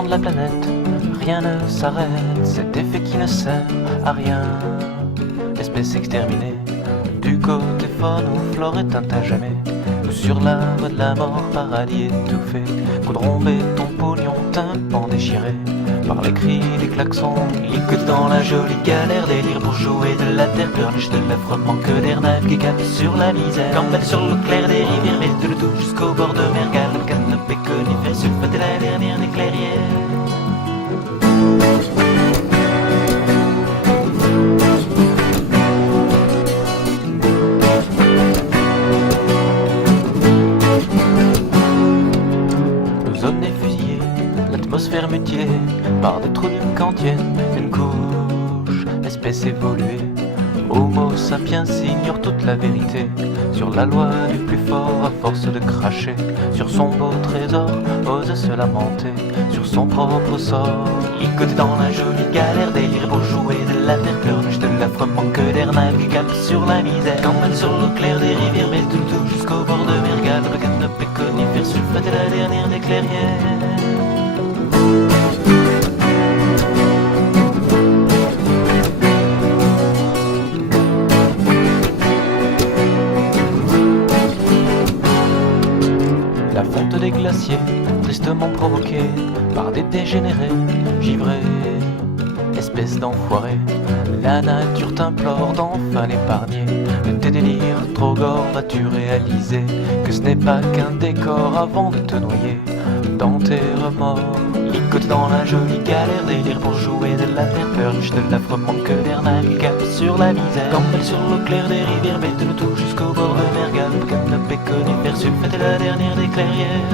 réchauffement de la planète. Rien ne s'arrête, cet effet qui ne sert à rien. Espèce exterminée, du côté faune ou flore éteinte à jamais. Ou sur la voie de la mort, paradis étouffé. Goudron, béton, pognon, tympan déchiré par les cris, les klaxons, licotent dans la jolie galère, délire pour jouer de la terre, pleurniche de l'affreux manque d'air, navigue cap sur la misère, campette sur l'eau claire des rivières, mette le tout jusqu'au bord de mer, galop, canopée, conifère, sulfate la dernière des clairières. L'ozone est fusillé, l'atmosphère mutiée par des trous d'une cantienne, une couche, espèce évoluée. Homo sapiens ignore toute la vérité sur la loi du plus fort à force de cracher sur son beau trésor, ose se lamenter sur son propre sort. Licoté dans la jolie galère, délire pour jouer de la terre, pleurniche de l'affreux manque d'air, navigue cap sur la misère, campane sur l'eau claire des rivières, mais tout jusqu'au bord de mer, galop, canopée, conifère, sulfate la dernière des clairières. La fonte des glaciers, tristement provoquée par des dégénérés, givrés, espèce d'enfoirés. La nature t'implore d'enfin l'épargner. De tes délires trop gore, vas-tu réaliser que ce n'est pas qu'un décor avant de te noyer dans tes remords? Licoté dans la jolie galère, délire pour jouer de la terre, pleurniche de l'affreux manque d'air, navigue cap sur la misère, campelle sur l'eau claire des rivières, mette le tout jusqu'au bord de mer, galop, canopée, conifère, sulfate la dernière des clairières.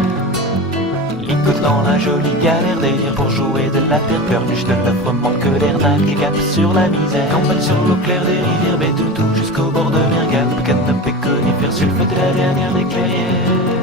Licoté dans la jolie galère, délire pour jouer de la terre, pleurniche de l'affreux manque d'air, navigue cap sur la misère, campelle sur l'eau claire des rivières, mette le tout jusqu'au bord de mer, galop, canopée, conifère, sulfate la dernière des clairières.